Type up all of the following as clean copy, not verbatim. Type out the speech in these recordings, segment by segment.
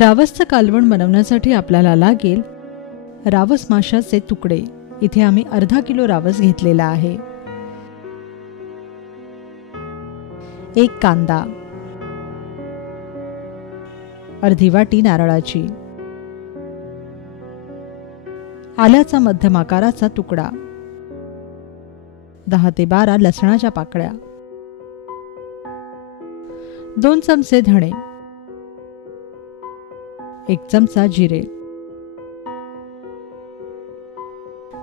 रावसचं कालवण बनवण्यासाठी आपल्याला लागेल रावस माशाचे तुकडे. इथे आम्ही अर्धा किलो रावस घेतलेला आहे. एक कांदा, अर्धी वाटी नारळाची, आल्याचा मध्यम आकाराचा तुकडा, 10 ते 12 लसणाच्या पाकळ्या, 2 चमचे धणे, 1 चमचा जिरे,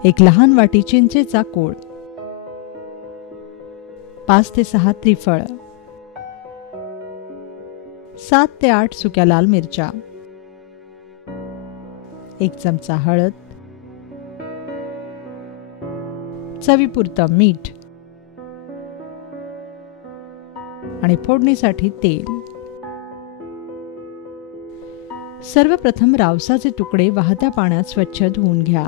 1 लहान वाटी चिंचेचा कोळ, 5 ते 6 त्रिफळ, 7 ते 8 सुक्या लाल मिरच्या, 1 चमचा हळद, चवीपुरतं मीठ आणि फोडणीसाठी तेल. सर्वप्रथम रावसाचे तुकडे वाहत्या पाण्यात स्वच्छ धुवून घ्या.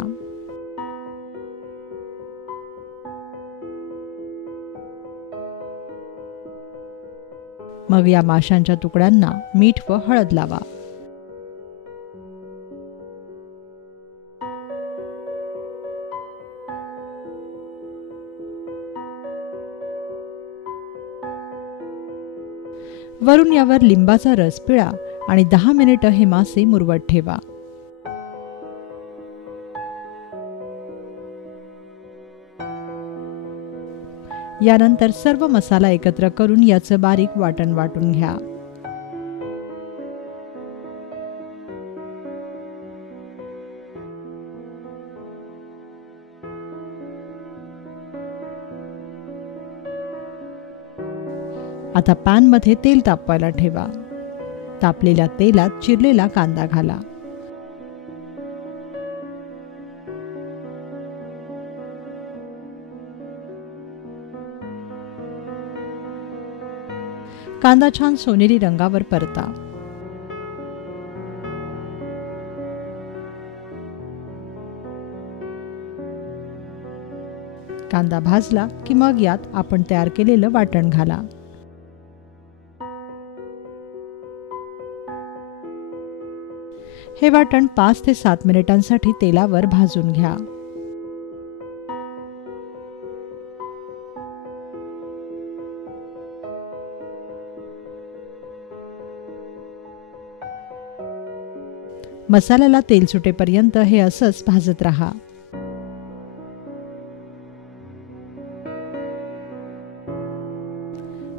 मग या माशांच्या तुकड्यांना मीठ व हळद लावा. वरून यावर लिंबाचा रस पिळा आणि 10 मिनिटं हे मासे मुरवत ठेवा. यानंतर सर्व मसाला एकत्र करून याचं बारीक वाटण वाटून घ्या. आता पॅन मध्ये तेल तापवायला ठेवा. तापलेल्या तेलात चिरलेला कांदा घाला. कांदा छान सोनेरी रंगावर परता. कांदा भाजला की मग यात आपण तयार केलेलं वाटण घाला. हे वाटण 5 ते 7 मिनिटांसाठी तेलावर भाजून घ्या. मसाल्याला तेल सुटेपर्यंत हे असंच भाजत राहा.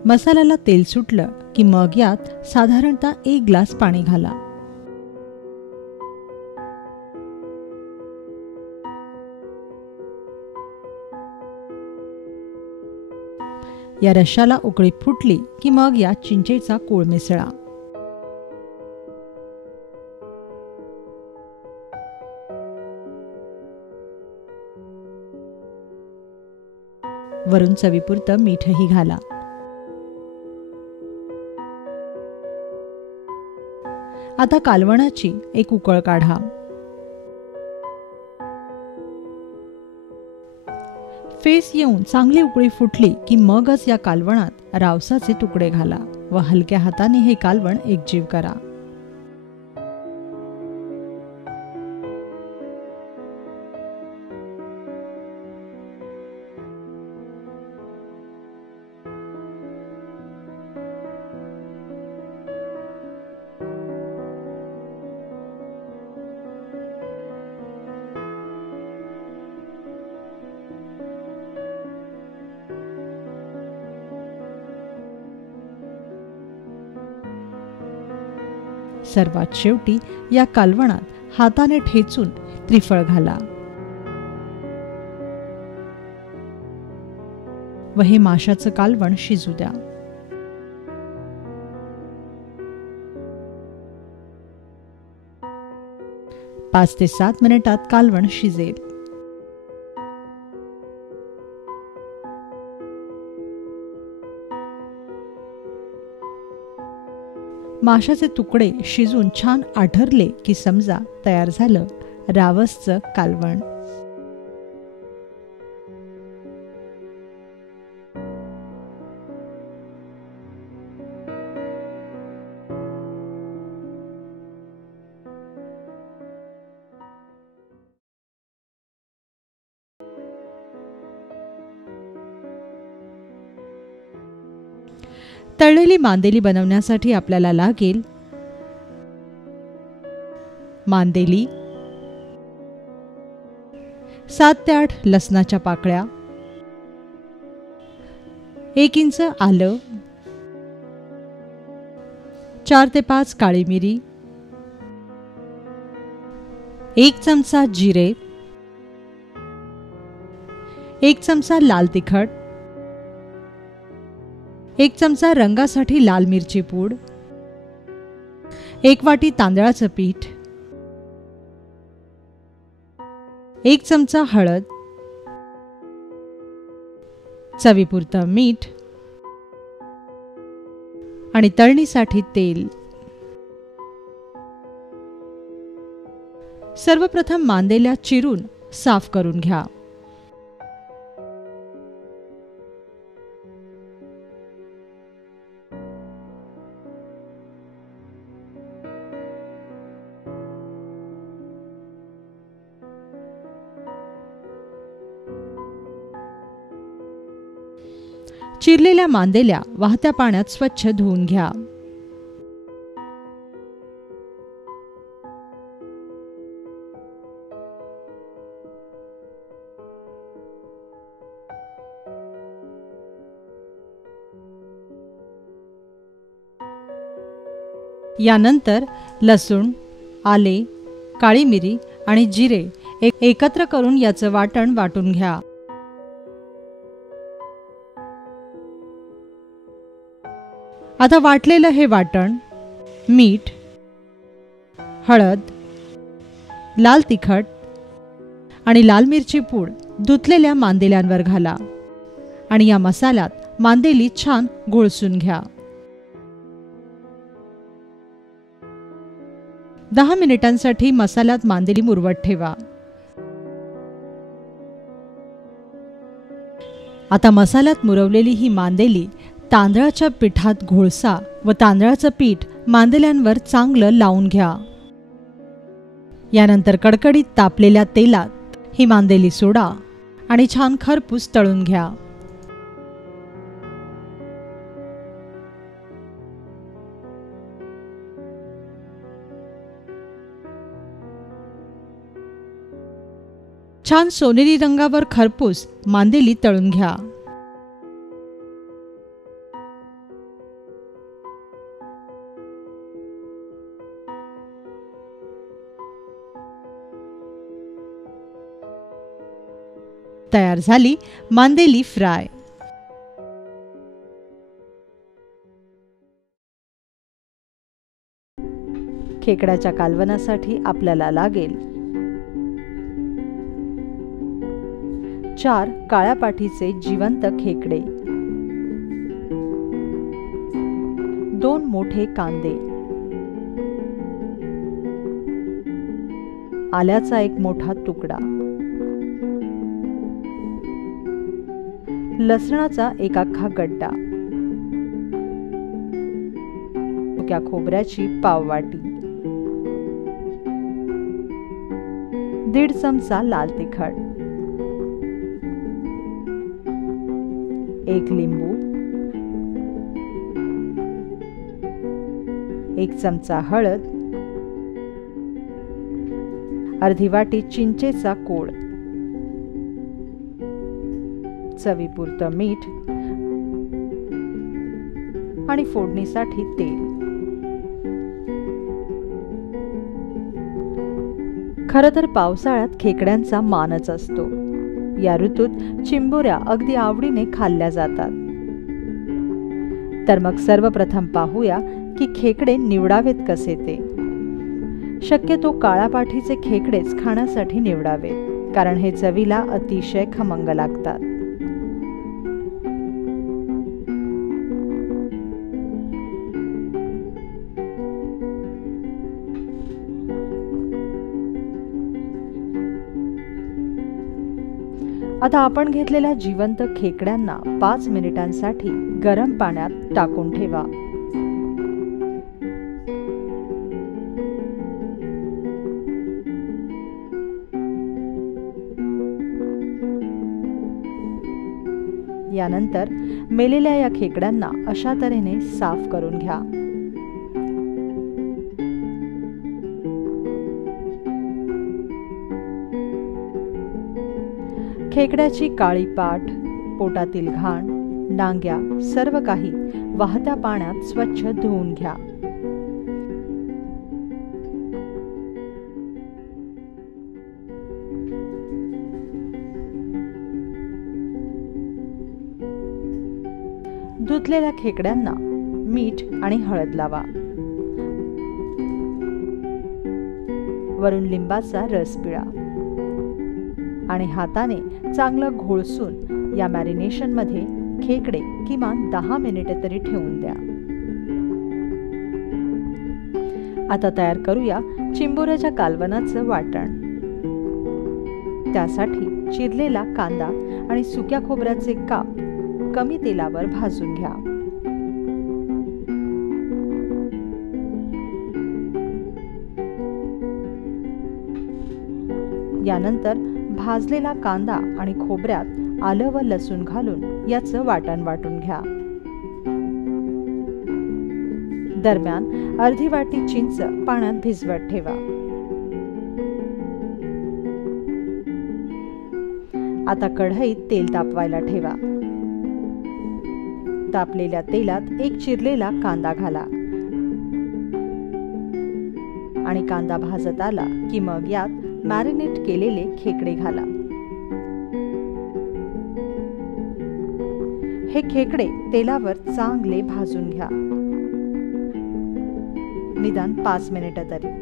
मसाल्याला तेल सुटलं की मग यात साधारणतः 1 ग्लास पाणी घाला. या रश्शाला उकळी फुटली की मग यात चिंचेचा कोळ मिसळा. वरून चवीपुरतं मीठही घाला. आता कालवणाची एक उकळ काढा. फेस येऊन चांगली उकळी फुटली की मगच या कालवणात रावसाचे तुकडे घाला व हलक्या हाताने हे कालवण एकजीव करा. सर्वात शेवटी या कालवणात हाताने ठेचून त्रिफळ घाला व हे माशाचं कालवण शिजू द्या. 5 ते 7 मिनिटात कालवण शिजेल. माशाचे तुकडे शिजून छान आढरले की समजा तयार झालं रावसचं कालवण. तळलेली मांदेली बनवण्यासाठी आपल्याला लागेल मांदेली, 7 ते 8 लसणाच्या पाकळ्या, 1 इंच आलं, 4 ते 5 काळी मिरी, 1 चमचा जिरे, 1 चमचा लाल तिखट, 1 चमचा रंगासाठी लाल मिरची पूड, 1 वाटी तांदळाचं पीठ, 1 चमचा हळद, चवीपुरतं मीठ आणि तळणीसाठी तेल. सर्वप्रथम मांदेल्या चिरून साफ करून घ्या. चिरलेल्या मांदेल्या वाहत्या पाण्यात स्वच्छ धुवून घ्या. यानंतर लसूण, आले, काळी मिरी आणि जिरे एकत्र करून याचं वाटण वाटून घ्या. आता वाटलेलं हे वाटण मीठ, हळद, लाल तिखट आणि लाल मिरची पूड धुतलेल्या मांदेल्यांवर घाला आणि या मसाल्यात मांदेली छान घोळसून घ्या. 10 मिनिटांसाठी मसाल्यात मांदेली मुरवत ठेवा. आता मसाल्यात मुरवलेली ही मांदेली तांदळाच्या पिठात घोळसा व तांदळाचं पीठ मांदेल्यांवर चांगलं लावून घ्या. यानंतर कडकडीत तापलेल्या तेलात ही मांदेली सोडा आणि छान खरपूस तळून घ्या. छान सोनेरी रंगावर खरपूस मांदेली तळून घ्या. तयार झाली मांदेली फ्राय. खेकड्याच्या कालवणासाठी आपल्याला लागेल 4 काळ्या पाठीचे जिवंत खेकडे, 2 मोठे कांदे, आल्याचा 1 मोठा तुकडा, लसणाचा 1 अख्खा गड्डा, सुक्या खोबऱ्याची पाववाटी, 1.5 चमचा लाल तिखट, 1 लिंबू, 1 चमचा हळद, अर्धी वाटी चिंचेचा कोळ, चवीपुरतं मीठ आणि फोडणीसाठी तेल. खरं तर पावसाळ्यात खेकड्यांचा मानच असतो. या ऋतूत चिंबोऱ्या अगदी आवडीने खाल्ल्या जातात. तर मग सर्वप्रथम पाहूया की खेकडे निवडावेत कसे ते. शक्यतो काळ्या पाठीचे खेकडेच खाण्यासाठी निवडावेत, कारण हे चवीला अतिशय खमंग लागतात. आता आपण घेतलेल्या जिवंत खेकड्यांना 5 मिनिटांसाठी गरम पाण्यात टाकून ठेवा. यानंतर मेलेल्या या खेकड्यांना अशा तऱ्हेने साफ करून घ्या. खेकड्याची काळी पाठ, पोटातील घाण, डांग्या सर्व काही वाहत्या पाण्यात स्वच्छ धुवून घ्या. धुतलेल्या खेकड्यांना मीठ आणि हळद लावा. वरून लिंबाचा रस पिळा आणि हाताने चांगलं घोळसून या मॅरिनेशन मध्ये खेकडे किमान 10 मिनिटे तरी ठेवून द्या. आता तयार करूया चिंबोऱ्याच्या कालवणाचं वाटण. त्यासाठी चिरलेला कांदा आणि सुक्या खोबऱ्याचे काप कमी तेलावर भाजून घ्या. यानंतर भाजलेला कांदा आणि खोबऱ्यात आलं व लसूण घालून याचं वाटण वाटून घ्या. दरम्यान अर्धी वाटी चिंच पाण्यात भिजवत ठेवा. आता कढईत तेल तापवायला ठेवा. तापलेल्या तेलात एक चिरलेला कांदा घाला आणि कांदा भाजत आला की मग यात मॅरिनेट केलेले खेकडे घाला. हे खेकडे तेलावर चांगले भाजून घ्या, निदान 5 मिनिटं तरी.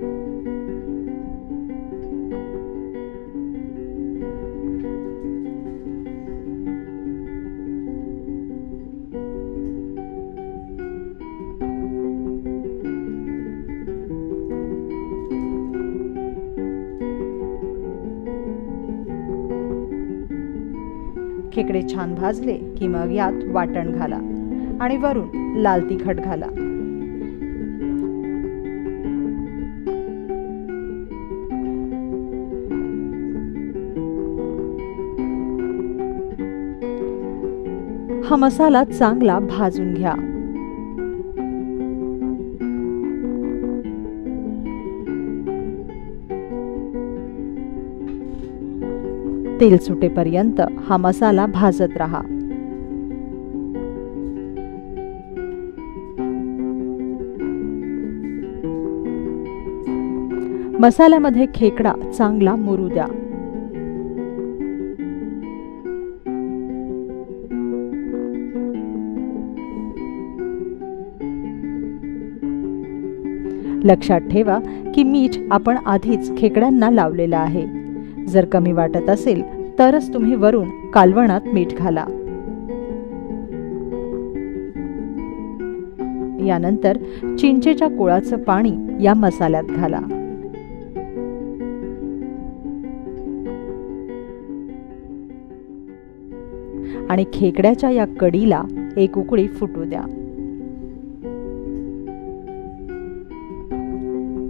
खेकडे छान भाजले की मग यात वाटण घाला आणि वरून लाल तिखट घाला. हा मसाला चांगला भाजून घ्या. तेल सुटेपर्यंत हा मसाला भाजत राहा. मसाल्यामध्ये खेकडा चांगला मुरू द्या. लक्षात ठेवा की मीठ आपण आधीच खेकड्यांना लावलेलं आहे. जर कमी वाटत असेल तरच तुम्ही वरून कालवणात मीठ घाला. यानंतर चिंचेच्या कोळाचं पाणी या मसाल्यात घाला. आणि खेकड्याच्या या कढीला एक उकळी फुटू द्या.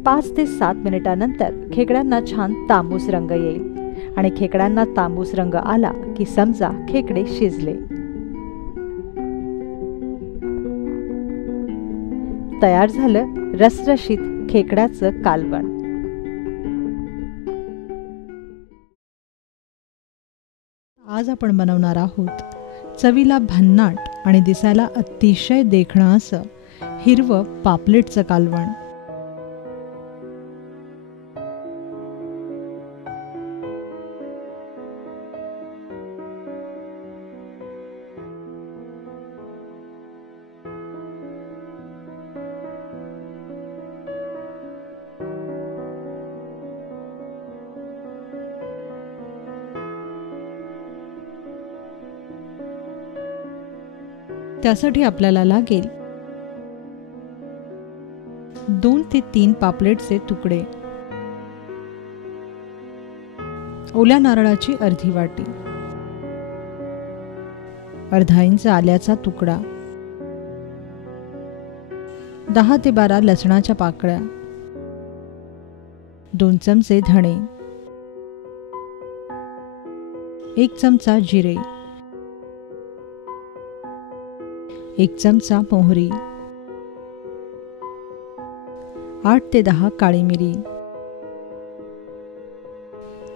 5 ते 7 मिनिटांनंतर खेकड्यांना छान तांबूस रंग येईल आणि खेकड्यांना तांबूस रंग आला की समजा खेकडे शिजले. तयार झालं रसरशीत खेकड्याचं कालवण. आज आपण बनवणार आहोत चवीला भन्नाट आणि दिसायला अतिशय देखणं असं हिरवं पापलेटचं कालवण. त्यासाठी आपल्याला लागेल 2 ते 3 पापलेटचे तुकडे, ओल्या नारळाची अर्धी वाटी, अर्धा इंच आल्याचा तुकडा, 10 ते 12 लसणाच्या पाकळ्या, 2 चमचे धणे, 1 चमचा जिरे, 1 चमचा मोहरी, 8 ते 10 काळी मिरी,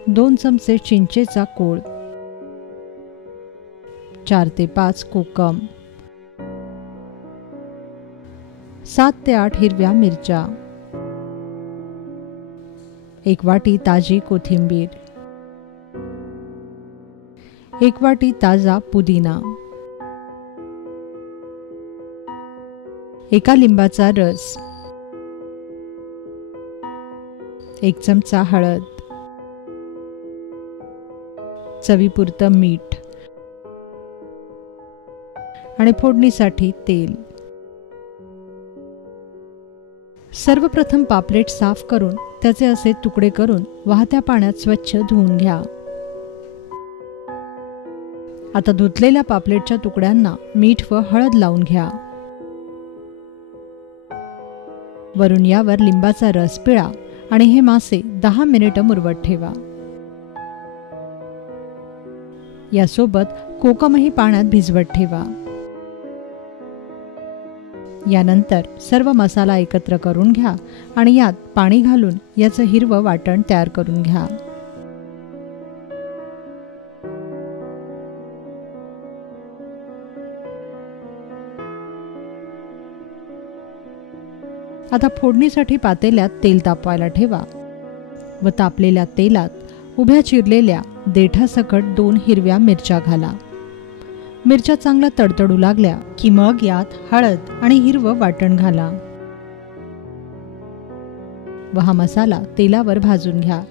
2 चमचे चिंचेचा कोळ, 4 ते 5 कोकम, 7 ते 8 हिरव्या मिरच्या, 1 वाटी ताजी कोथिंबीर, 1 वाटी ताजा पुदिना, 1 लिंबाचा रस, 1 चमचा हळद, चवीपुरतं मीठ आणि फोडणीसाठी तेल. सर्वप्रथम पापलेट साफ करून त्याचे असे तुकडे करून वाहत्या पाण्यात स्वच्छ धुवून घ्या. आता धुतलेल्या पापलेटच्या तुकड्यांना मीठ व हळद लावून घ्या. वरून यावर लिंबाचा रस पिळा आणि हे मासे 10 मिनिटं मुरवत ठेवा. यासोबत कोकमही पाण्यात भिजवत ठेवा. यानंतर सर्व मसाला एकत्र करून घ्या आणि यात पाणी घालून याचं हिरवं वाटण तयार करून घ्या. आता फोडणीसाठी पातेल्यात तेल तापवायला ठेवा व तापलेल्या तेलात उभ्या चिरलेल्या देठासकट 2 हिरव्या मिरच्या घाला. मिरच्या चांगल्या तडतडू लागल्या की मग यात हळद आणि हिरवं वाटण घाला व हा मसाला तेलावर भाजून घ्या.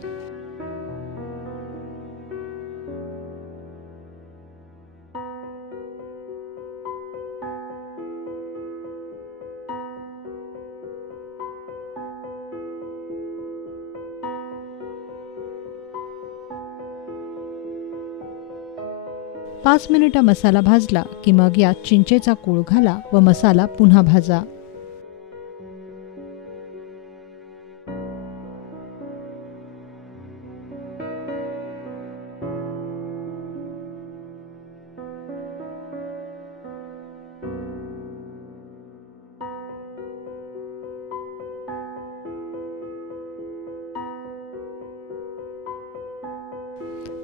पाच मिनिटं मसाला भाजला की मग यात चिंचेचा कोळ घाला व मसाला पुन्हा भाजा.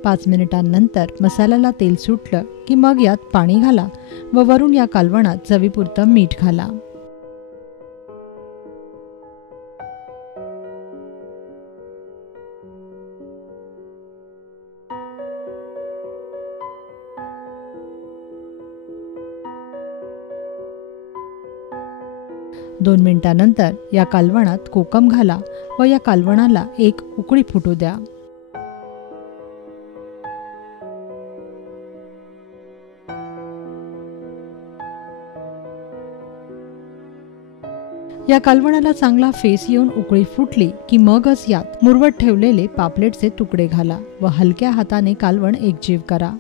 पाच मिनिटांनंतर मसाल्याला तेल सुटलं की मग यात पाणी घाला व वरून या कालवणात चवीपुरतं मीठ घाला. दोन मिनिटांनंतर या कालवणात कोकम घाला व या कालवणाला एक उकळी फुटू द्या. या कालवणाला चांगला फेस येऊन उकळी फुटली की मगच यात मुरवत ठेवलेले पापलेटचे तुकडे घाला व हलक्या हाताने कालवण एकजीव करा.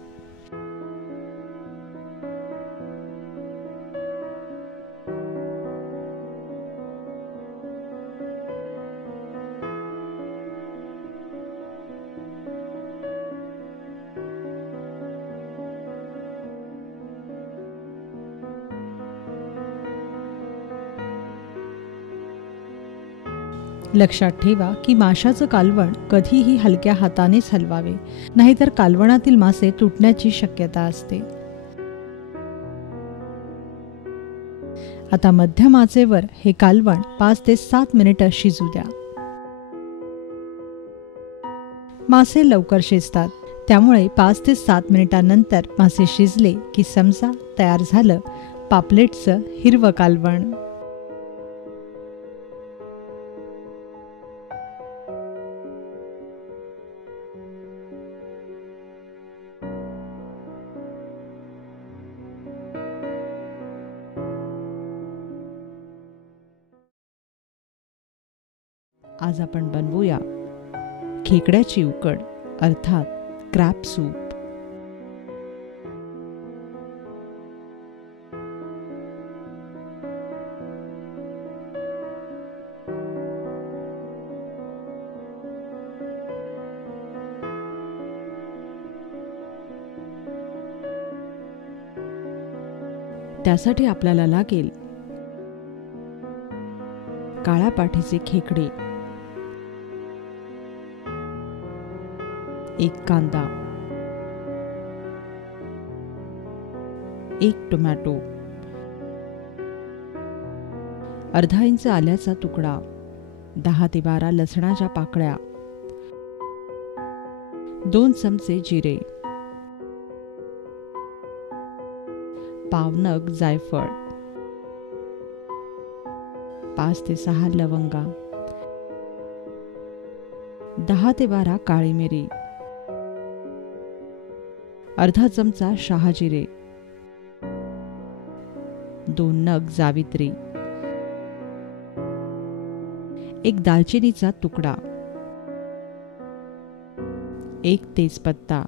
लक्षात ठेवा की माशाचं कालवण कधीही हलक्या हातानेच हलवावे, नाहीतर कालवणातील मासे तुटण्याची शक्यता असते. आता मध्यम आचेवर हे कालवण 5 ते 7 मिनिटं शिजू द्या. मासे लवकर शिजतात, त्यामुळे 5 ते 7 मिनिटांनंतर मासे शिजले की समजा तयार झालं पापलेटचं हिरवं कालवण. आज आपण बनवूया खेकड्याची उकड अर्थात क्रॅब सूप. त्यासाठी आपल्याला लागेल काळ्या पाठीचे खेकडे, एक कांदा, एक टोमॅटो, अर्धा इंच आल्याचा तुकडा, 10 ते 12 लसणाच्या पाकळ्या, 2 चमचे जिरे, पाव नग जायफळ, 5 ते 6 लवंगा, 10 ते 12 काळी मिरी, अर्धा चमचा शहाजिरे, 2 नग जावित्री, एक दालचिनीचा तुकडा, 1 तेजपत्ता,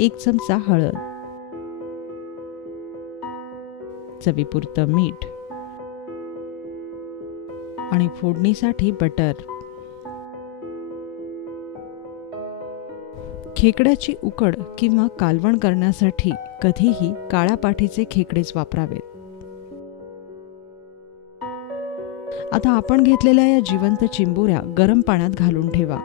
1 चमचा हळद, चवीपुरतं मीठ आणि फोडणीसाठी बटर. खेकड्याची उकड किंवा कालवण करण्यासाठी कधीही काळ्या पाठीचे खेकडेच वापरावेत. आता आपण घेतलेल्या या जिवंत चिंबोऱ्या गरम पाण्यात घालून ठेवा.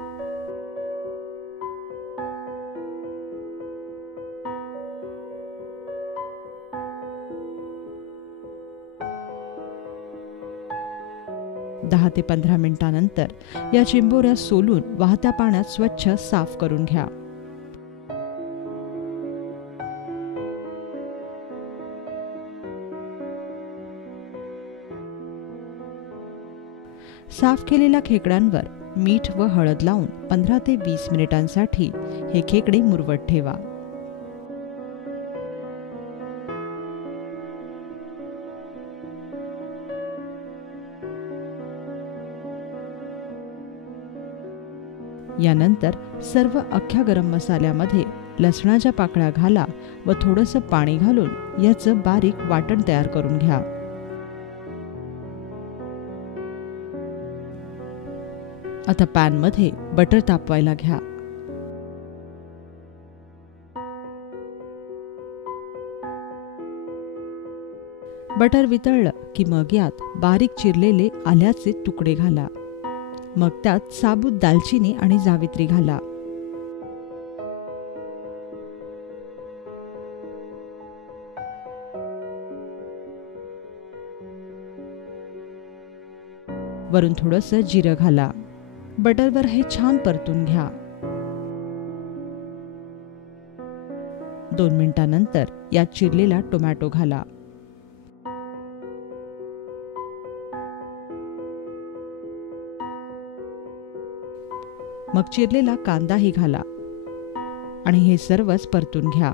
दहा ते 15 मिनिटांनंतर या चिंबोऱ्या सोलून वाहत्या पाण्यात स्वच्छ साफ करून घ्या. साफ केलेल्या खेकड्यांवर मीठ व हळद लावून 15 ते 20 मिनिटांसाठी हे खेकडे मुरवत ठेवा. यानंतर सर्व अख्ख्या गरम मसाल्यामध्ये लसणाच्या पाकळ्या घाला व थोडंसं पाणी घालून याचं बारीक वाटण तयार करून घ्या. आता पॅनमध्ये बटर तापवायला घ्या. बटर वितळलं की मग यात बारीक चिरलेले आल्याचे तुकडे घाला. मग त्यात साबूत दालचिनी आणि जावित्री घाला. वरून थोडंसं जिरं घाला. बटरवर हे छान परतून घ्या. 2 मिनिटांनंतर यात चिरलेला टोमॅटो घाला. मग चिरलेला कांदाही घाला आणि हे सर्वच परतून घ्या.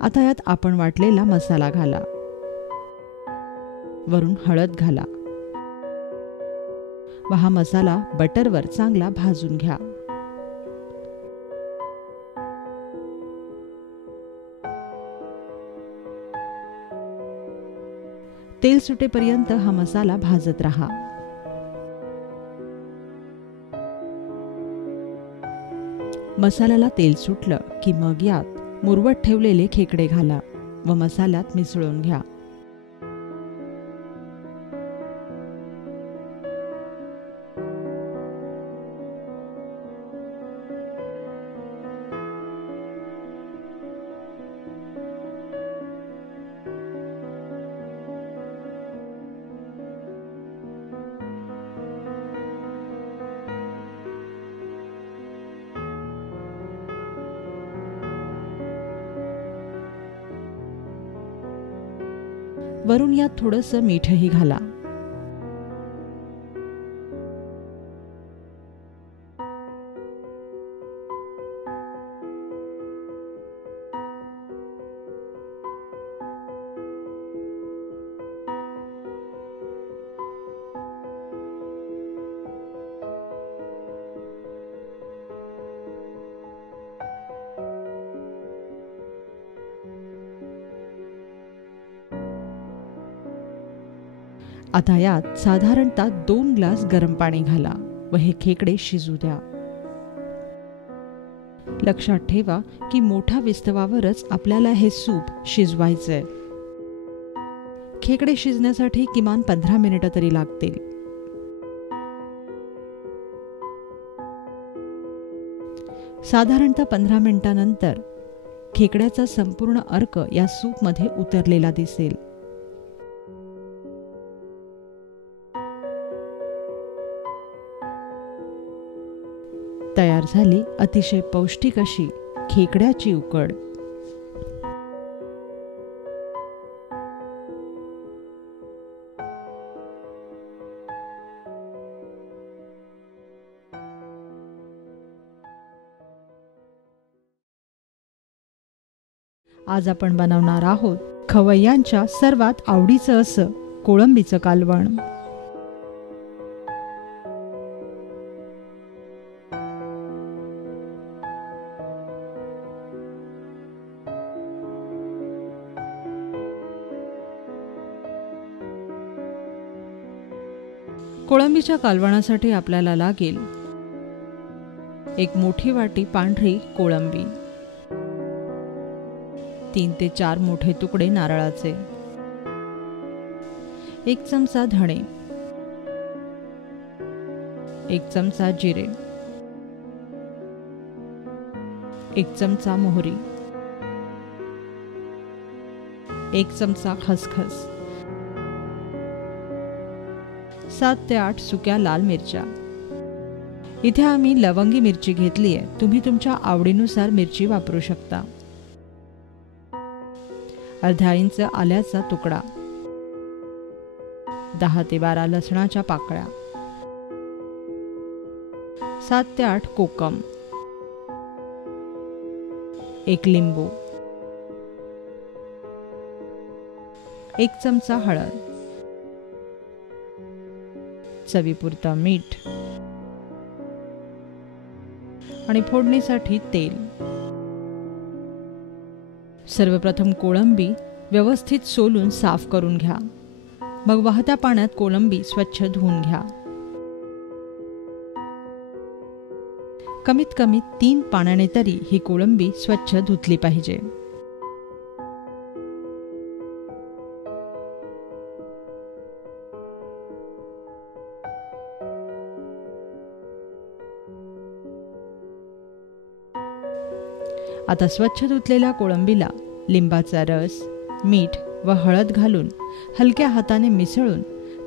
आता यात आपण वाटलेला मसाला घाला. वरून हळद घाला व हा मसाला बटरवर चांगला भाजून घ्या. तेल सुटेपर्यंत हा मसाला भाजत रहा. मसाल्याला तेल सुटलं की मग यात मुरवत ठेवलेले खेकडे घाला व मसाल्यात मिसळून घ्या. वरून यात थोडंसं मीठही घाला. आता यात साधारणतः 2 ग्लास गरम पाणी घाला व हे खेकडे शिजू द्या. लक्षात ठेवा की मोठ्या विस्तवावरच आपल्याला हे सूप शिजवायचंय. खेकडे शिजण्यासाठी किमान 15 मिनिटं तरी लागतील. साधारणतः 15 मिनिटांनंतर खेकड्याचा संपूर्ण अर्क या सूपमध्ये उतरलेला दिसेल. तयार झाली अतिशय पौष्टिक अशी खेकड्याची उकड. आज आपण बनवणार आहोत खवय्यांच्या सर्वात आवडीचं असं कोळंबीचं कालवण. कोळंबीच्या कालवणासाठी आपल्याला लागेल 1 मोठी वाटी पांढरी कोळंबी, 3 ते 4 मोठे तुकडे नारळाचे, 1 चमचा धणे, 1 चमचा जिरे, 1 चमचा मोहरी, 1 चमचा खसखस, 7 ते 8 सुक्या लाल मिरच्या. इथे आम्ही लवंगी मिरची घेतली आहे. तुम्ही तुमच्या आवडीनुसार मिरची वापरू शकता. अर्धा इंच आल्याचा तुकडा, 10 ते 12 लसणाच्या पाकळ्या, 7 ते 8 कोकम, 1 लिंबू, 1 चमचा हळद, चवीपुरतं मीठ आणि फोडणीसाठी तेल. सर्वप्रथम कोळंबी व्यवस्थित सोलून साफ करून घ्या. मग वाहत्या पाण्यात कोळंबी स्वच्छ धुवून घ्या. कमीत कमी 3 पाण्याने तरी ही कोळंबी स्वच्छ धुतली पाहिजे. आता स्वच्छ धुतलेल्या कोळंबीला लिंबाचा रस, मीठ व हळद घालून हलक्या हाताने मिसळून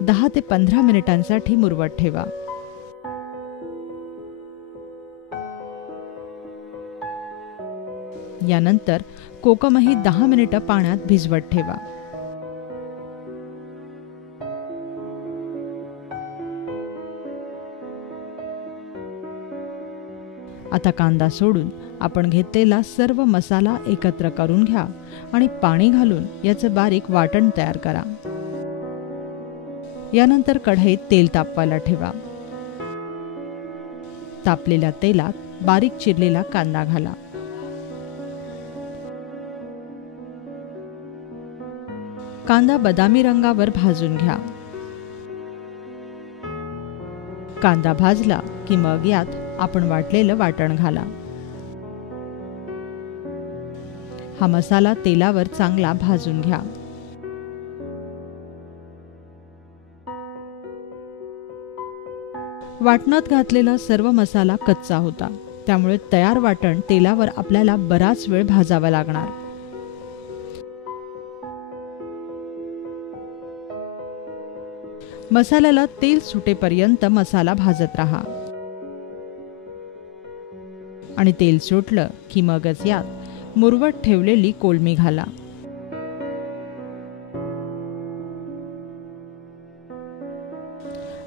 10 ते 15 मिनिटांसाठी मुरवत ठेवा. यानंतर कोकमही 10 मिनिटं पाण्यात भिजवत ठेवा. आता कांदा सोडून आपण घेतलेला सर्व मसाला एकत्र करून घ्या आणि पाणी घालून याचं बारीक वाटण तयार करा. यानंतर कढईत तेल तापवायला ठेवा. तापलेल्या तेलात बारीक चिरलेला कांदा घाला. कांदा बदामी रंगावर भाजून घ्या. कांदा भाजला की मग यात आपण वाटलेलं वाटण घाला. हा मसाला तेलावर चांगला भाजून घ्या. वाटणात घातलेला सर्व मसाला कच्चा होता, त्यामुळे तयार वाटण तेलावर आपल्याला बराच वेळ भाजावा लागणार. मसाल्याला तेल सुटेपर्यंत मसाला भाजत राहा आणि तेल सुटलं की मगच यात मुरवत ठेवलेली कोळंबी घाला.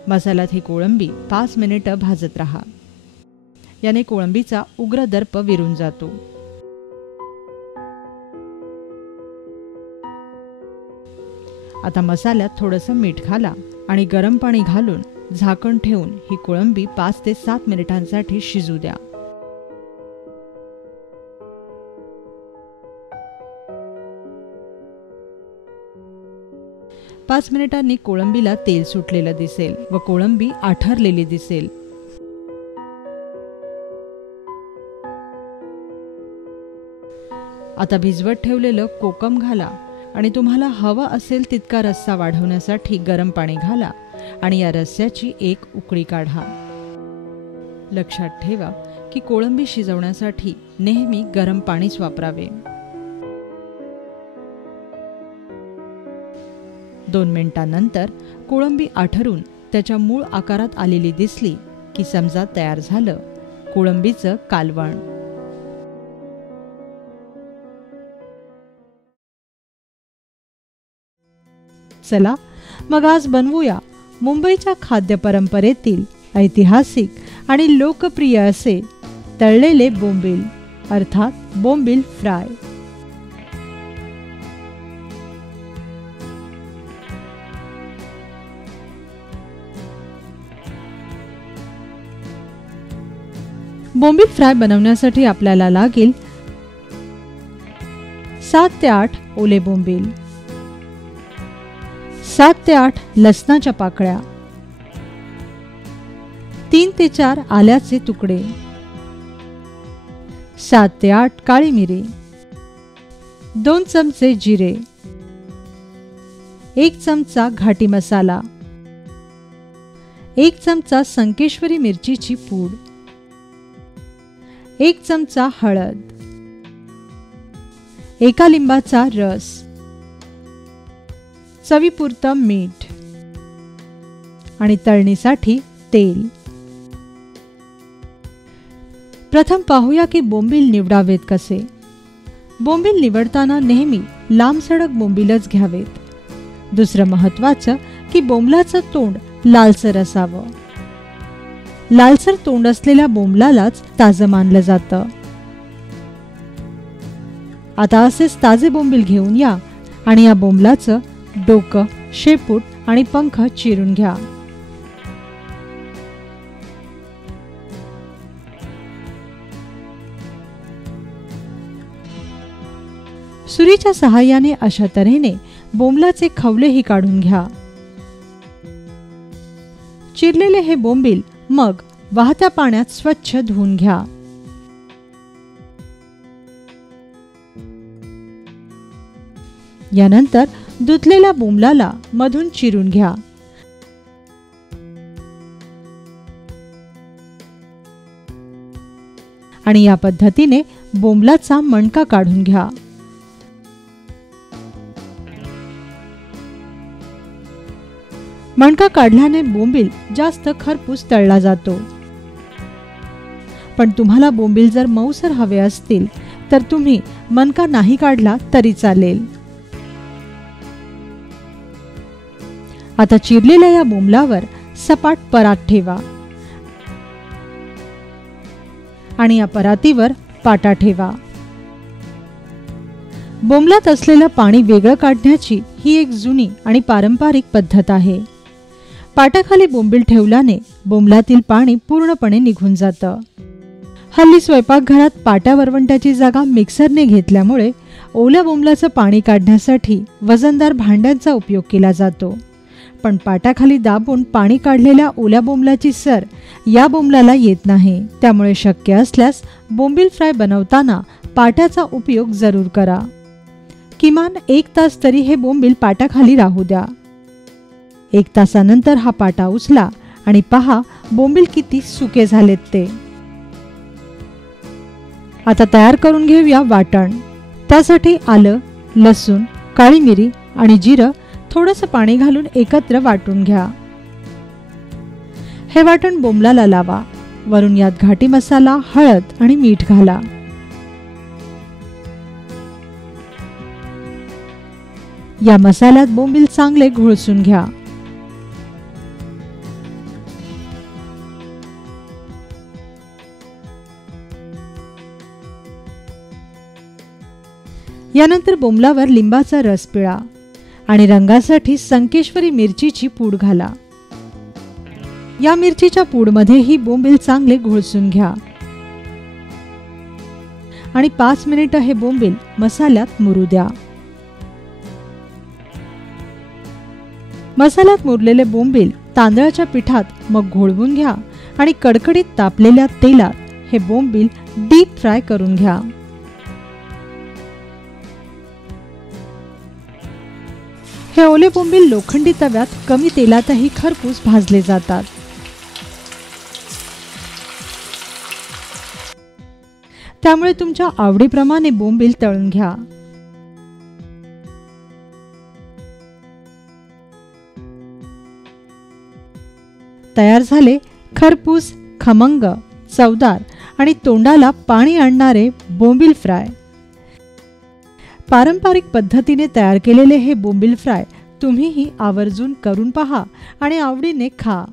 मसाल्यात ही कोळंबी 5 मिनिटं भाजत राहा. याने कोळंबीचा उग्र दर्प विरून जातो. आता मसाल्यात थोडंसं मीठ घाला आणि गरम पाणी घालून झाकण ठेवून ही कोळंबी 5 ते 7 मिनिटांसाठी शिजू द्या. 5 मिनिटांनी कोळंबीला तेल सुटलेलं दिसेल व कोळंबी आठरलेली दिसेल. आता भिजवत ठेवलेलं कोकम घाला आणि तुम्हाला हवा असेल तितका रस्सा वाढवण्यासाठी गरम पाणी घाला आणि या रस्स्याची एक उकळी काढा. लक्षात ठेवा की कोळंबी शिजवण्यासाठी नेहमी गरम पाणीच वापरावे. 2 मिनिटांनंतर कोळंबी आठरून त्याच्या मूळ आकारात आलेली दिसली की समजा तयार झालं कोळंबीचं कालवण. चला मग आज बनवूया मुंबईच्या खाद्य परंपरेतील ऐतिहासिक आणि लोकप्रिय असे तळलेले बोंबील अर्थात बोंबील फ्राय. बोंबील फ्राय बनवण्यासाठी आपल्याला लागेल 7 ते 8 ओले बोंबील, 7 ते 8 लसणाच्या पाकळ्या, 3 ते 4 आल्याचे तुकडे, 7 ते 8 काळी मिरी, 2 चमचे जिरे, 1 चमचा घाटी मसाला, 1 चमचा संकेश्वरी मिरचीची पूड, 1 चमचा हळद, 1 लिंबाचा रस, चवीपुरतं मीठ आणि तळणीसाठी तेल. प्रथम पाहूया की बोंबील निवडावेत कसे. बोंबील निवडताना नेहमी लांबसडक बोंबीलच घ्यावेत. दुसरं महत्त्वाचं की बोंबलाचं तोंड लालसर असावं. लालसर तोंड असलेल्या बोंबलालाच ताजं मानलं जातं. आता असेच ताजे बोंबील घेऊन या आणि या बोंबलाचं डोकं, शेपूट आणि पंख चिरून घ्या. सुरीच्या सहाय्याने अशा तऱ्हेने बोंबलाचे खवलेही काढून घ्या. चिरलेले हे बोंबील मग वाहत्या पाण्यात स्वच्छ धुवून घ्या. यानंतर धुतलेल्या बोंबलाला मधून चिरून घ्या. आणि या पद्धतीने बोंबलाचा मणका काढून घ्या. मणका काढल्याने बोंबील जास्त खरपूस तळला जातो. पण तुम्हाला बोंबील जर मऊसर हवे असतील तर तुम्ही मणका नाही काढला तरी चालेल. आता चिरलेल्या या बोंबलावर सपाट परात ठेवा आणि या परातीवर पाटा ठेवा. बोंबलात असलेलं पाणी वेगळं काढण्याची ही एक जुनी आणि पारंपरिक पद्धत आहे. पाटाखाली बोंबील ठेवल्याने बोंबलातील पाणी पूर्णपणे निघून जातं. हल्ली स्वयंपाकघरात पाट्या वरवंट्याची जागा मिक्सरने घेतल्यामुळे ओल्या बोंबलाचं पाणी काढण्यासाठी वजनदार भांड्यांचा उपयोग केला जातो. पण पाटाखाली दाबून पाणी काढलेल्या ओल्या बोंबलाची सर या बोंबलाला येत नाही. त्यामुळे शक्य असल्यास बोंबील फ्राय बनवताना पाट्याचा उपयोग जरूर करा. किमान 1 तास तरी हे बोंबील पाटाखाली राहू द्या. 1 तासानंतर हा पाटा उचला आणि पहा बोंबील किती सुके झालेत ते. आता तयार करून घेऊया वाटण. त्यासाठी आलं, लसूण, काळी मिरी आणि जिरं थोडंसं पाणी घालून एकत्र वाटून घ्या. हे वाटण बोंबलाला लावा. वरून यात घाटी मसाला, हळद आणि मीठ घाला. या मसाल्यात बोंबील चांगले घोळसून घ्या. यानंतर बोंबलावर लिंबाचा रस पिळा आणि रंगासाठी संकेश्वरी मिरचीची पूड घाला. या मिरचीच्या पूडमध्ये ही बोंबील चांगले घोळसून घ्या आणि 5 मिनिटं हे बोंबील मसाल्यात मुरू द्या. मसाल्यात मुरलेले बोंबील तांदळाच्या पिठात मग घोळवून घ्या आणि कडकडीत तापलेल्या तेलात हे बोंबील डीप फ्राय करून घ्या. हे ओले बोंबील लोखंडी तव्यात कमी तेलातही खरपूस भाजले जातात. त्यामुळे तुमच्या आवडीप्रमाणे बोंबील तळून घ्या. तयार झाले खरपूस, खमंग, चवदार आणि तोंडाला पाणी आणणारे बोंबील फ्राय. पारंपरिक पद्धतीने तयार केलेले हे बोंबील फ्राय तुम्हीही आवर्जून करून पहा आणि आवडीने खा.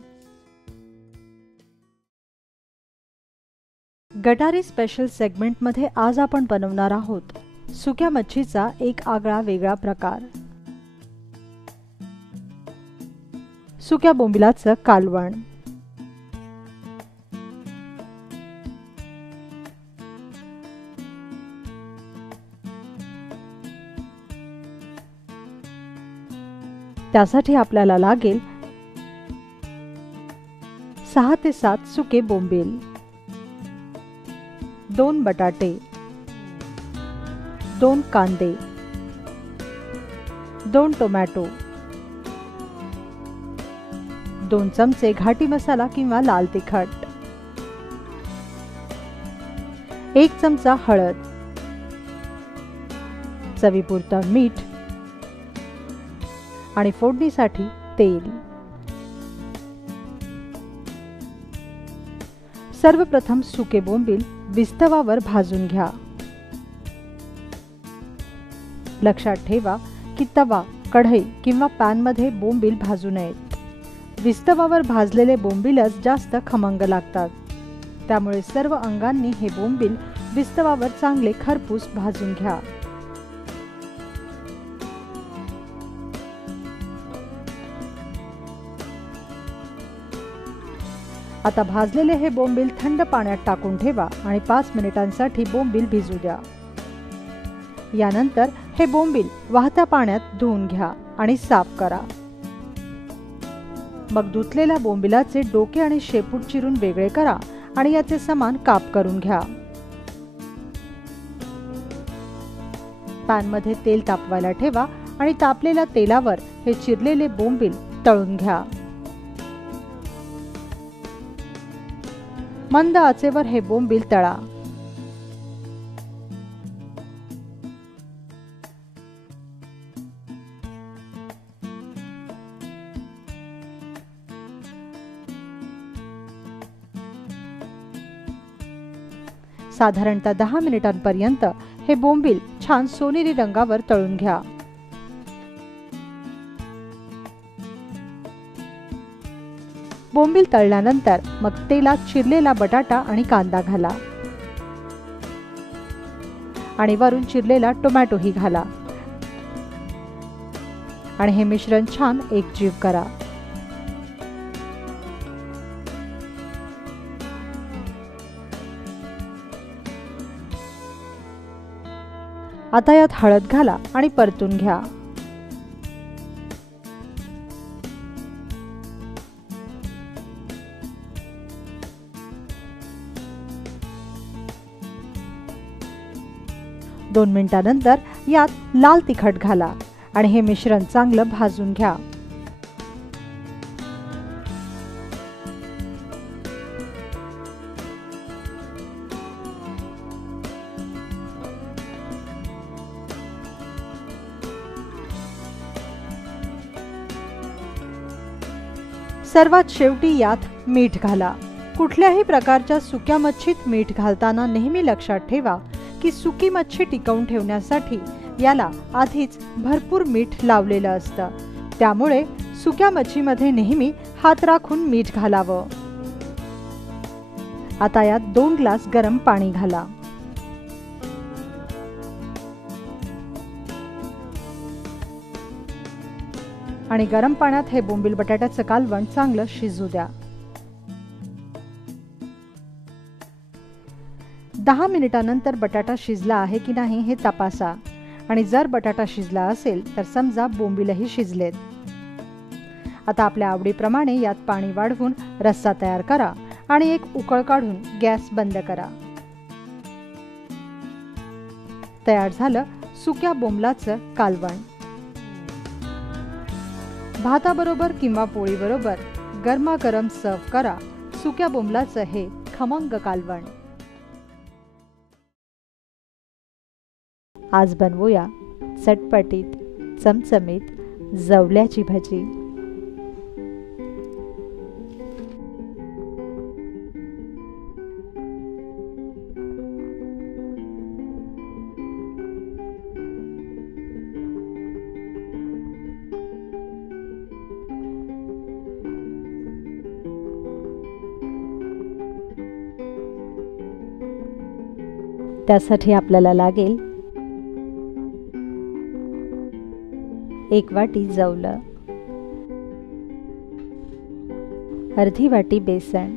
गटारी स्पेशल सेगमेंटमध्ये आज आपण बनवणार आहोत सुक्या मच्छीचा एक आगळा वेगळा प्रकार, सुक्या बोंबिलाचं कालवण. त्यासाठी आपल्याला लागेल 6 ते 7 सुके बोंबील, 2 बटाटे, 2 कांदे, 2 टोमॅटो, 2 चमचे घाटी मसाला किंवा लाल तिखट, 1 चमचा हळद, चवीपुरतं मीठ आणि फोडणीसाठी तेल. सर्वप्रथम सुके बोंबील विस्तवावर भाजून घ्या. लक्षात ठेवा की तवा, कढई किंवा पॅनमध्ये बोंबील भाजू नयेत. विस्तवावर भाजलेले बोंबीलच जास्त खमंग लागतात. त्यामुळे सर्व अंगांनी हे बोंबील विस्तवावर चांगले खरपूस भाजून घ्या. आता भाजलेले हे बोंबील थंड पाण्यात टाकून ठेवा आणि 5 मिनिटांसाठी बोंबील भिजू द्या. यानंतर हे बोंबील वाहत्या पाण्यात धुवून घ्या आणि साफ करा. मग धुतलेल्या बोंबिलाचे डोके आणि शेपूट चिरून वेगळे करा आणि याचे समान काप करून घ्या. पॅनमध्ये तेल तापवायला ठेवा आणि तापलेल्या तेलावर हे चिरलेले बोंबील तळून घ्या. मंद आचेवर हे बोंबील तळा. साधारणतः 10 मिनिटांपर्यंत हे बोंबील छान सोनेरी रंगावर तळून घ्या. बोंबील तळल्यानंतर मग तेलात चिरलेला बटाटा आणि कांदा घाला आणि वरून चिरलेला टोमॅटोही घाला आणि हे मिश्रण छान एकजीव करा. आता यात हळद घाला आणि परतून घ्या. दोन मिनिटांनंतर यात लाल तिखट घाला आणि हे मिश्रण चांगलं भाजून घ्या. सर्वात शेवटी यात मीठ घाला. कुठल्याही प्रकारच्या सुक्या मच्छीत मीठ घालताना नेहमी लक्षात ठेवा की सुकी मच्छी टिकवून ठेवण्यासाठी याला आधीच भरपूर मीठ लावलेलं असतं. त्यामुळे सुक्या मच्छीमध्ये नेहमी हात राखून मीठ घालावं. आता यात 2 ग्लास गरम पाणी घाला. आणि गरम पाण्यात हे बोंबील बटाट्याचं कालवण चांगलं शिजू द्या. 10 मिनिटांनंतर बटाटा शिजला आहे की नाही हे तपासा आणि जर बटाटा शिजला असेल तर समजा बोंबीलही शिजलेत. आता आपल्या आवडीप्रमाणे यात पाणी वाढवून रस्सा तयार करा आणि एक उकळ काढून गॅस बंद करा. तयार झालं सुक्या बोंबलाचं कालवण. भाताबरोबर किंवा पोळीबरोबर गरमागरम सर्व करा सुक्या बोंबलाचं हे खमंग कालवण. आज बनवूया चटपटीत चमचमीत जवल्याची भजी. त्यासाठी आपल्याला लागेल 1 वाटी जवलं, अर्धी वाटी बेसन,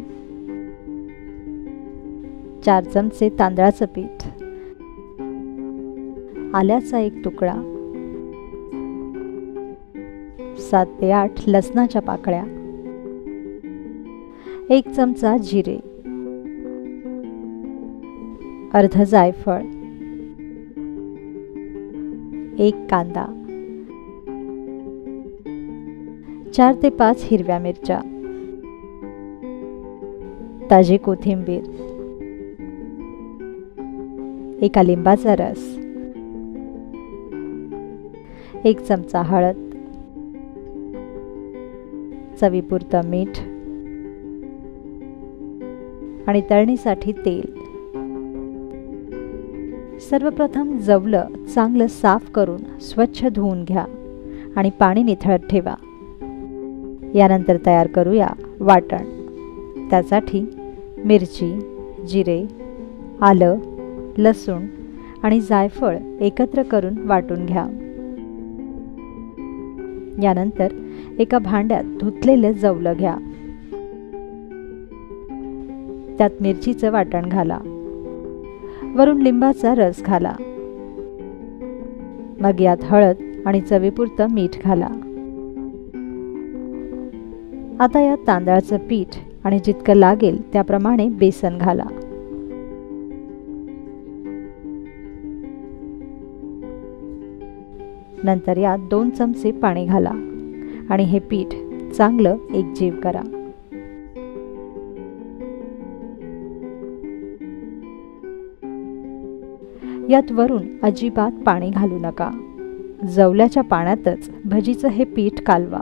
4 चमचे तांदळाचं पीठ, आल्याचा 1 तुकडा, 7 ते 8 लसणाच्या पाकळ्या, 1 चमचा जिरे, अर्ध जायफळ, 1 कांदा, 4 ते 5 हिरव्या मिरच्या, ताजी कोथिंबीर, 1 लिंबाचा रस, 1 चमचा हळद, चवीपुरतं मीठ आणि तळणीसाठी तेल. सर्वप्रथम जवलं चांगलं साफ करून स्वच्छ धुवून घ्या आणि पाणी निथळत ठेवा. यानंतर तयार करूया वाटण. त्यासाठी मिरची, जिरे, आलं, लसूण आणि जायफळ एकत्र करून वाटून घ्या. यानंतर एका भांड्यात धुतलेलं जवलं घ्या. त्यात मिरचीचं वाटण घाला. वरून लिंबाचा रस घाला. मग यात हळद आणि चवीपुरतं मीठ घाला. आता यात तांदळाचं पीठ आणि जितकं लागेल त्याप्रमाणे बेसन घाला. नंतर यात 2 चमचे पाणी घाला आणि हे पीठ चांगलं एकजीव करा. यात वरून अजिबात पाणी घालू नका. जवल्याच्या पाण्यातच भजीचं हे पीठ कालवा.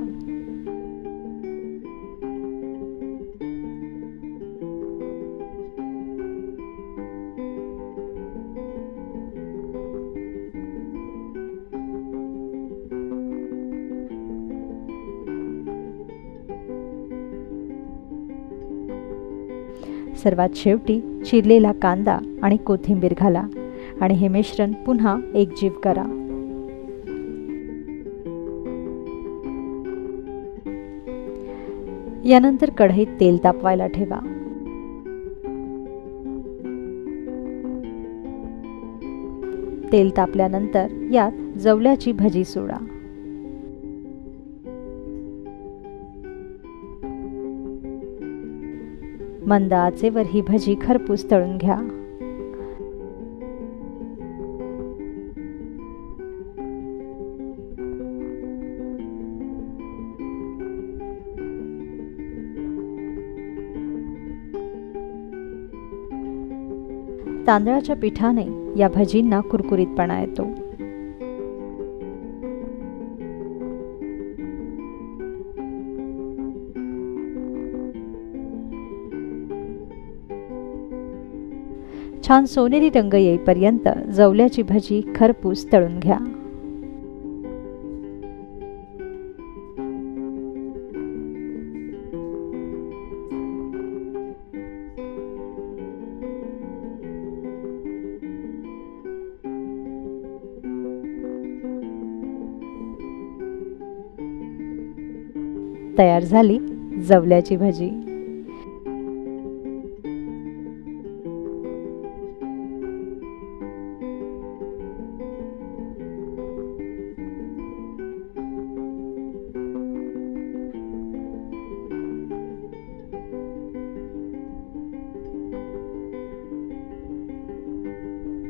सर्वात शेवटी चिरलेला कांदा आणि कोथिंबीर घाला आणि हे मिश्रण पुन्हा एकजीव करा. यानंतर कढईत तेल तापवायला ठेवा. तेल तापल्यानंतर यात जवल्याची भजी सोडा. मंद आचेवर ही भजी खरपूस तळून घ्या. तांदळाच्या पिठाने या भजींना कुरकुरीतपणा येतो. छान सोनेरी रंग येईपर्यंत जवल्याची भजी खरपूस तळून घ्या. तयार झाली जवल्याची भजी.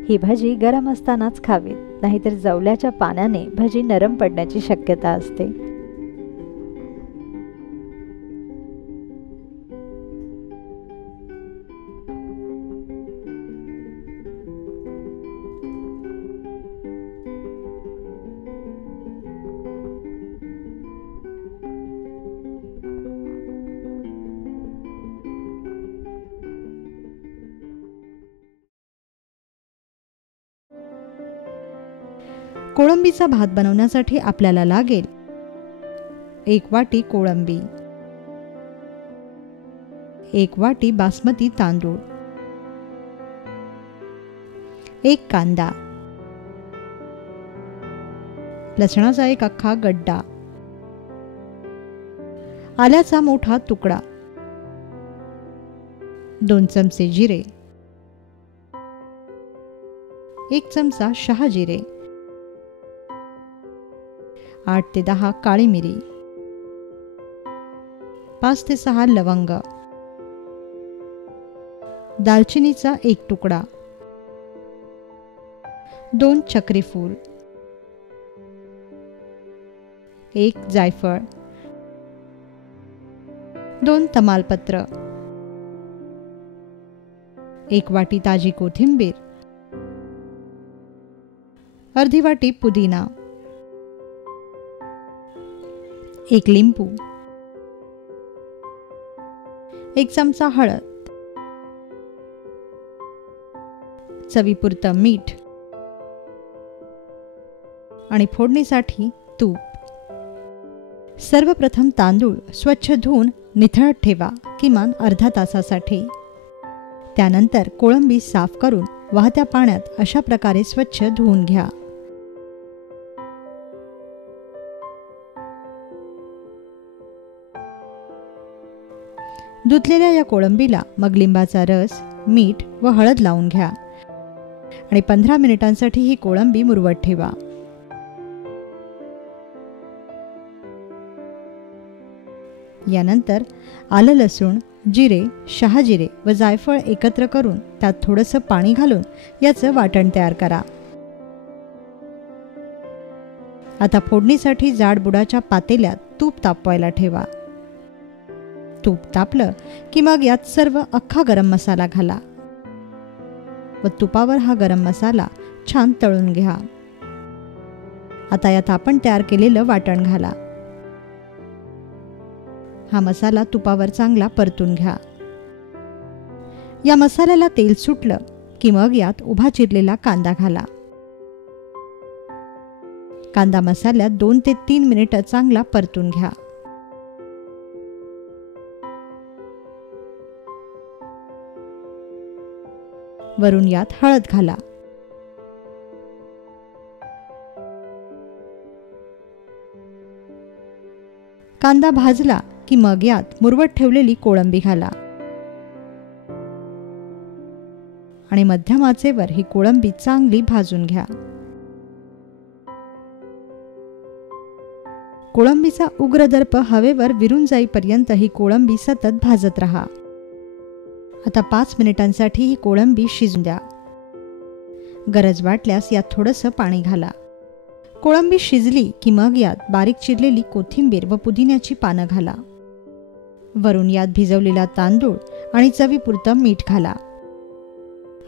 ही भजी गरम असतानाच खावीत, नाहीतर जवल्याच्या पाण्याने भजी नरम पडण्याची शक्यता असते. कोळंबीचा भात बनवण्यासाठी आपल्याला लागेल 1 वाटी कोळंबी, 1 वाटी बासमती तांदूळ, 1 कांदा, लसणाचा 1 अख्खा गड्डा, आल्याचा मोठा तुकडा, 2 चमचे जिरे, 1 चमचा शहाजिरे, 8 ते 10 काळी मिरी, 5 ते 6 लवंग, दालचिनीचा 1 तुकडा, 2 चक्रीफूल, 1 जायफळ, 2 तमालपत्र, 1 वाटी ताजी कोथिंबीर, अर्धी वाटी पुदिना, 1 लिंबू, 1 चमचा हळद, चवीपुरतं मीठ आणि फोडणीसाठी तूप. सर्वप्रथम तांदूळ स्वच्छ धुवून निथळत ठेवा किमान अर्धा तासासाठी. त्यानंतर कोळंबी साफ करून वाहत्या पाण्यात अशा प्रकारे स्वच्छ धुवून घ्या. धुतलेल्या या कोळंबीला मग लिंबाचा रस, मीठ व हळद लावून घ्या आणि 15 मिनिटांसाठी ही कोळंबी मुरवत ठेवा. यानंतर आलं, लसूण, जिरे, शहाजिरे व जायफळ एकत्र करून त्यात थोडंसं पाणी घालून याचं वाटण तयार करा. आता फोडणीसाठी जाड बुडाच्या पातेल्यात तूप तापवायला ठेवा. तूप तापलं की मग यात सर्व अख्खा गरम मसाला घाला व तुपावर हा गरम मसाला छान तळून घ्या. आता यात आपण तयार केलेलं वाटण घाला. हा मसाला तुपावर चांगला परतून घ्या. या मसाल्याला तेल सुटलं की मग यात उभा चिरलेला कांदा घाला. कांदा मसाल्यात 2 ते 3 मिनिटं चांगला परतून घ्या. वरून यात हळद घाला. कांदा भाजला की मग यात मुरवत ठेवलेली कोळंबी घाला आणि मध्यम आचेवर ही कोळंबी चांगली भाजून घ्या. कोळंबीचा उग्र दर्प हवेवर विरून जाईपर्यंत ही कोळंबी सतत भाजत राहा. आता 5 मिनिटांसाठी ही कोळंबी शिजून द्या. गरज वाटल्यास यात थोडंसं पाणी घाला. कोळंबी शिजली की मग यात बारीक चिरलेली कोथिंबीर व पुदिन्याची पानं घाला. वरून यात भिजवलेला तांदूळ आणि चवीपुरतं मीठ घाला.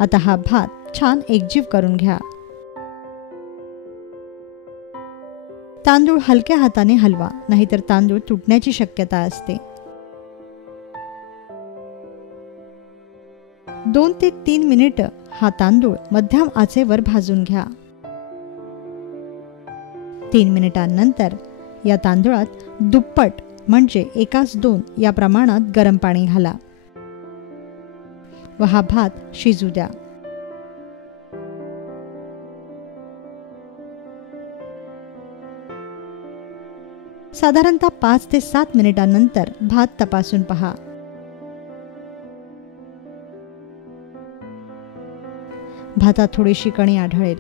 आता हा भात छान एकजीव करून घ्या. तांदूळ हलक्या हाताने हलवा, नाहीतर तांदूळ तुटण्याची शक्यता असते. 2 ते 3 मिनिटं हा तांदूळ मध्यम आचेवर भाजून घ्या. 3 मिनिटांनंतर या तांदूळात दुप्पट म्हणजे 1:2 या प्रमाणात गरम पाणी घाला व हा भात शिजू द्या. साधारणतः 5 ते 7 मिनिटांनंतर भात तपासून पहा. भातात थोडीशी कणी आढळेल.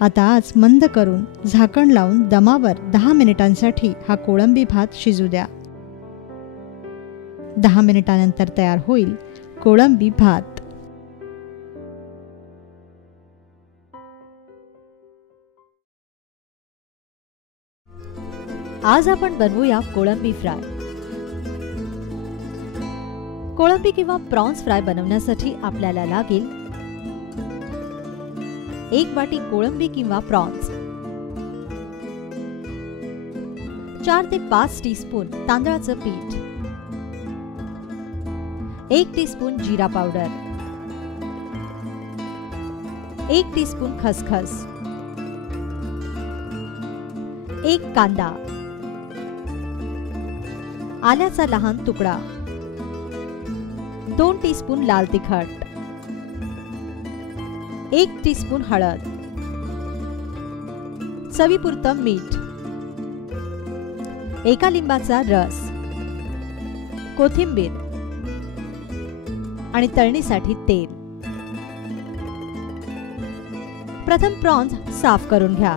आता आज मंद करून झाकण लावून दमावर 10 मिनिटांसाठी हा कोळंबी भात शिजू द्या. 10 मिनिटांनंतर तयार होईल कोळंबी भात. आज आपण बनवूया कोळंबी फ्राय। कोळंबी किंवा प्रॉन्स फ्राय बनवण्यासाठी आपल्याला लागेल 1 वाटी कोळंबी किंवा प्रॉन्स, 4 ते 5 टीस्पून तांदळाचं पीठ, 1 टीस्पून जीरा पावडर, 1 टीस्पून खसखस, 1 कांदा, आल्याचा लहान तुकडा, 2 टीस्पून लाल तिखट, 1 टीस्पून हळद, चवीपुरतं मीठ, 1 लिंबाचा रस, कोथिंबीर आणि तळणीसाठी तेल। प्रथम प्रॉन्स साफ करून घ्या।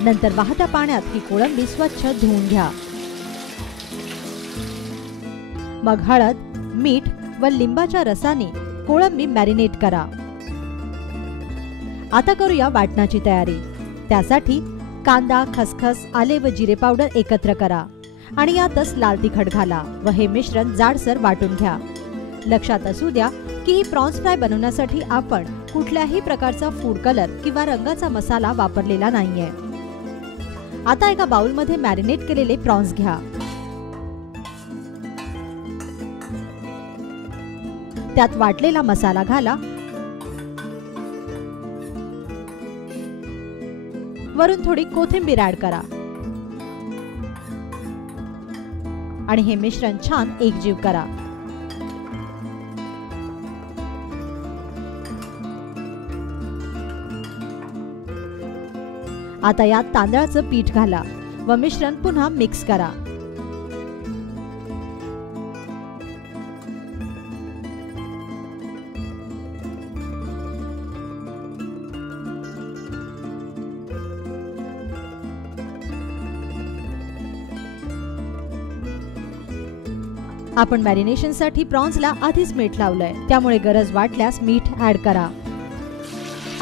नंतर वाहत्या पाण्यात ही कोळंबी स्वच्छ धुवून घ्या। मग हळद, मीठ व लिंबाच्या रसाने कोळंबी मॅरिनेट करा। आता करूया वाटणाची तयारी। त्यासाठी कांदा, खसखस, आले व जिरे पावडर एकत्र करा आणि यातच लाल तिखट घाला व हे मिश्रण जाडसर वाटून घ्या। लक्षात असू द्या की ही प्रॉन्स फ्राय बनवण्यासाठी आपण कुठल्याही प्रकारचा फूड कलर किंवा रंगाचा मसाला वापरलेला नाहीये। आता एका बाउल मध्ये मॅरिनेट केलेले प्रॉन्स घ्या। त्यात वाटलेला मसाला घाला, वरून थोडी कोथिंबीर ऍड करा आणि हे मिश्रण छान एकजीव करा। आता यात तांदळाचं पीठ घाला व मिश्रण पुन्हा मिक्स करा। आपण मॅरिनेशनसाठी प्रॉन्सला आधीच मीठ लावलंय, त्यामुळे गरज वाटल्यास मीठ ऍड करा।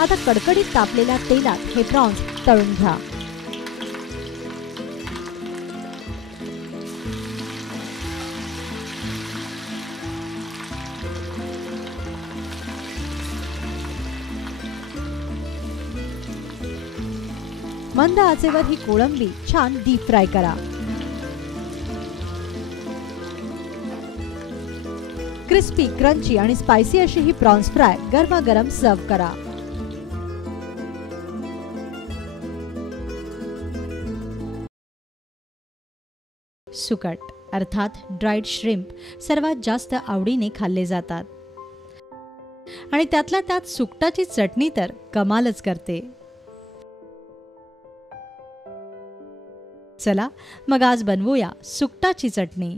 आता कडकडीत तापलेल्या तेलात हे प्रॉन्स तळून घ्या। मंद आचेवर ही कोळंबी छान डीप फ्राय करा। क्रिस्पी, क्रंची आणि स्पायसी अशी ही प्रॉन्स फ्राय गरमागरम सर्व करा। सुकट अर्थात ड्राइड श्रिम्प सर्वात जास्त आवडीने खाल्ले जातात आणि त्यातल्या त्यात सुकटाची चटणी तर कमालच करते। चला मग आज बनवूया सुकटाची चटणी।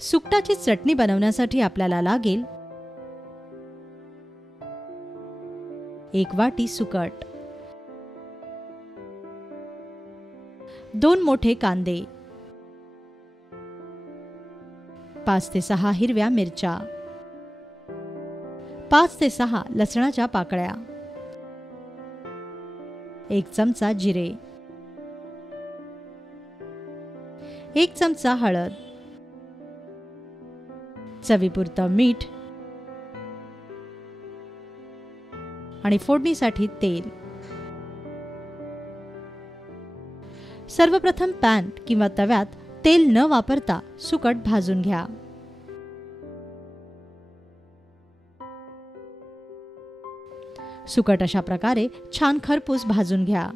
सुकटाची चटणी बनवण्यासाठी आपल्याला लागेल 1 वाटी सुकट, 2 मोठे कांदे, 5 ते 6 हिरव्या मिरच्या, 5 ते 6 लसणाच्या पाकळ्या, 1 चमचा जिरे, 1 चमचा हळद, चवीपुरतं मीठ आणि फोडणीसाठी तेल। सर्वप्रथम पॅन किंवा तव्यात तेल न वापरता सुकट भाजून घ्या। सुकट अशा प्रकारे छान खरपूस भाजून घ्या।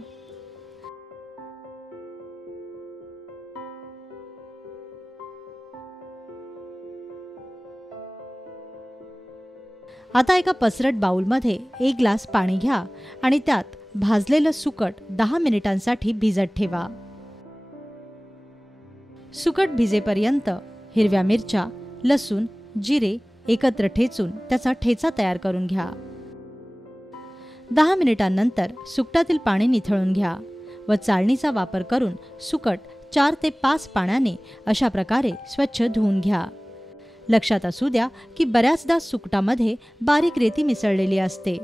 आता एका पसरट बाउलमध्ये 1 ग्लास पाणी घ्या आणि त्यात भाजलेलं सुकट 10 मिनिटांसाठी भिजत ठेवा। सुकट भिजेपर्यंत हिरव्या मिरच्या, लसूण, जिरे एकत्र ठेचून त्याचा ठेचा तयार करून घ्या। 10 मिनिटांनंतर सुकटातील पाणी निथळून घ्या व चाळणीचा वापर करून सुकट 4 ते 5 पाण्याने अशा प्रकारे स्वच्छ धुवून घ्या. लक्षात असू द्या की बऱ्याचदा सुकटामध्ये बारीक रेती मिसळलेली असते.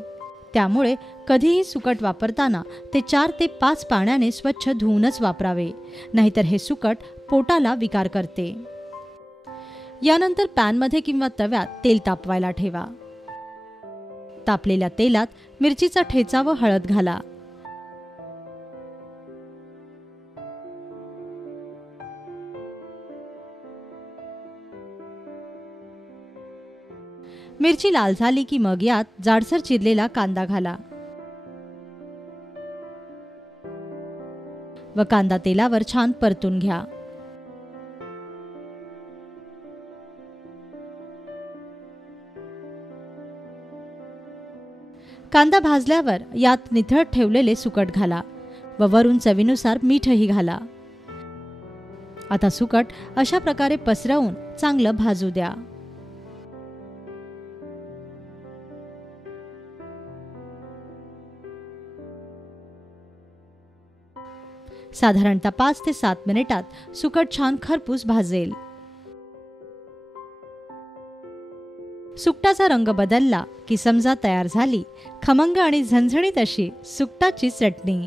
त्यामुळे कधीही सुकट वापरताना ते 4 ते 5 पाण्याने स्वच्छ धुवूनच वापरावे, नाहीतर हे सुकट पोटाला विकार करते. यानंतर पॅनमध्ये किंवा तव्यात तेल तापवायला ठेवा. तापलेल्या तेलात मिरचीचा ठेचा व हळद घाला. मिरची लाल झाली की मग यात जाडसर चिरलेला कांदा घाला व कांदा तेलावर छान परतून घ्या. कांदा भाजल्यावर यात निथळत ठेवलेले सुकट घाला व वरून चवीनुसार मीठही घाला. आता सुकट अशा प्रकारे पसरवून चांगलं भाजू द्या. साधारणतः 5 ते 7 मिनिटात सुकट छान खरपूस भाजेल. सुकटाचा रंग बदलला की समजा तयार झाली खमंग आणि झणझणीत अशी सुकटाची चटणी.